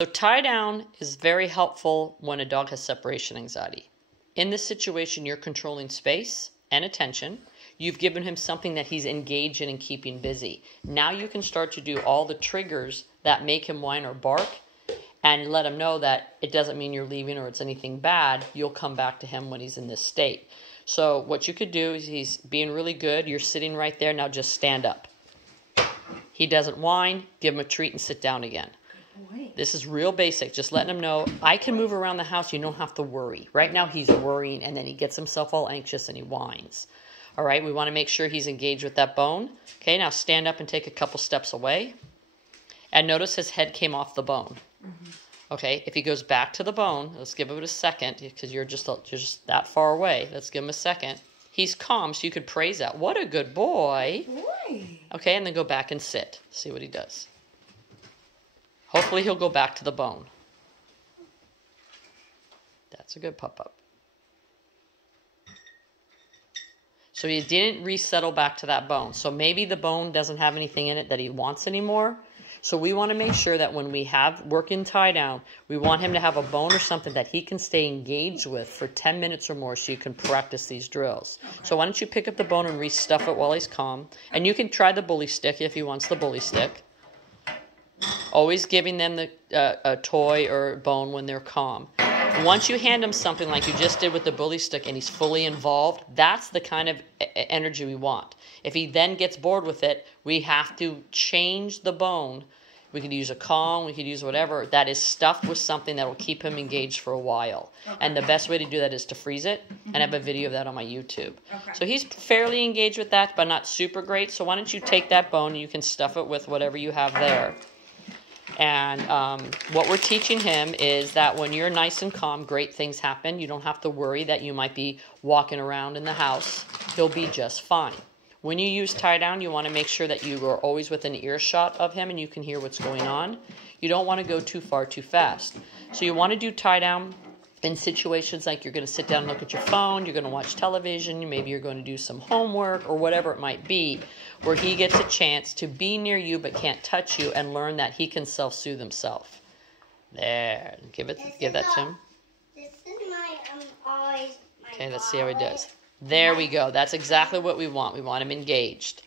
So tie down is very helpful when a dog has separation anxiety. In this situation, you're controlling space and attention. You've given him something that he's engaged in and keeping busy. Now you can start to do all the triggers that make him whine or bark and let him know that it doesn't mean you're leaving or it's anything bad. You'll come back to him when he's in this state. So what you could do is he's being really good. You're sitting right there. Now just stand up. He doesn't whine. Give him a treat and sit down again. This is real basic. Just letting him know, I can move around the house. You don't have to worry. Right now he's worrying and then he gets himself all anxious and he whines. All right, we want to make sure he's engaged with that bone. Okay, now stand up and take a couple steps away. And notice his head came off the bone. Okay, if he goes back to the bone, let's give it a second because you're just that far away. Let's give him a second. He's calm, so you could praise that. What a good boy. Okay, and then go back and sit. See what he does. Hopefully he'll go back to the bone. That's a good pup-up. So he didn't resettle back to that bone. So maybe the bone doesn't have anything in it that he wants anymore. So we want to make sure that when we have work in tie down, we want him to have a bone or something that he can stay engaged with for 10 minutes or more so you can practice these drills. Okay. So why don't you pick up the bone and restuff it while he's calm. And you can try the bully stick if he wants the bully stick. Always giving them a toy or bone when they're calm. Once you hand him something like you just did with the bully stick and he's fully involved, that's the kind of energy we want. If he then gets bored with it, we have to change the bone. We could use a Kong, we could use whatever that is stuffed with something that will keep him engaged for a while. Okay. And the best way to do that is to freeze it, and I have a video of that on my YouTube. Okay. So he's fairly engaged with that, but not super great. So why don't you take that bone and you can stuff it with whatever you have there. And what we're teaching him is that when you're nice and calm, great things happen. You don't have to worry that you might be walking around in the house. He'll be just fine. When you use tie down, you want to make sure that you are always within earshot of him and you can hear what's going on. You don't want to go too far too fast. So you want to do tie down in situations like you're going to sit down and look at your phone, you're going to watch television, maybe you're going to do some homework or whatever it might be, where he gets a chance to be near you but can't touch you and learn that he can self-soothe himself. There. Give that to him. This is my eyes. Okay, let's see how he does. There we go. That's exactly what we want. We want him engaged.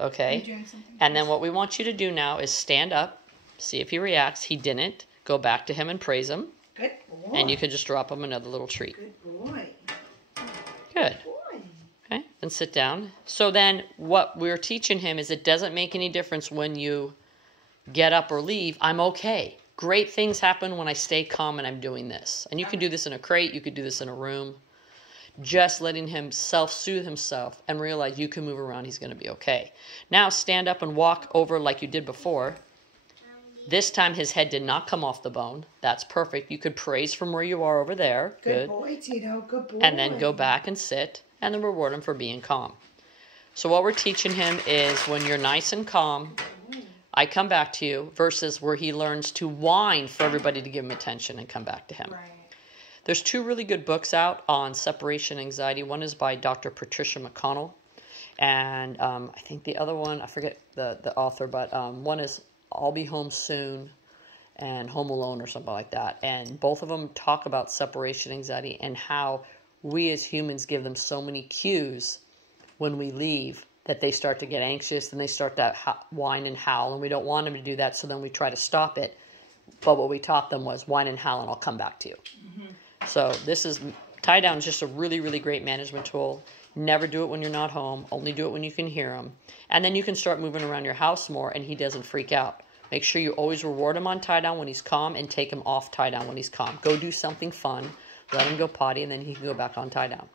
Okay? And then what we want you to do now is stand up, see if he reacts. He didn't. Go back to him and praise him. Good boy. And you can just drop him another little treat. Good boy. Good. Okay, then sit down. So then what we're teaching him is it doesn't make any difference when you get up or leave. I'm okay. Great things happen when I stay calm and I'm doing this. And you can do this in a crate. You could do this in a room. Just letting him self-soothe himself and realize you can move around. He's going to be okay. Now stand up and walk over like you did before. This time his head did not come off the bone. That's perfect. You could praise from where you are over there. Good boy, Tito. Good boy. And then go back and sit and then reward him for being calm. So what we're teaching him is when you're nice and calm, I come back to you, versus where he learns to whine for everybody to give him attention and come back to him. Right. There's 2 really good books out on separation anxiety. One is by Dr. Patricia McConnell. And I think the other one, I forget the author, but one is I'll Be Home Soon and Home Alone or something like that. And both of them talk about separation anxiety and how we as humans give them so many cues when we leave that they start to get anxious and they start to whine and howl. And we don't want them to do that, so then we try to stop it. But what we taught them was whine and howl and I'll come back to you. Mm-hmm. So tie down is just a really, really great management tool. Never do it when you're not home. Only do it when you can hear him. And then you can start moving around your house more and he doesn't freak out. Make sure you always reward him on tie down when he's calm and take him off tie down when he's calm. Go do something fun. Let him go potty and then he can go back on tie down.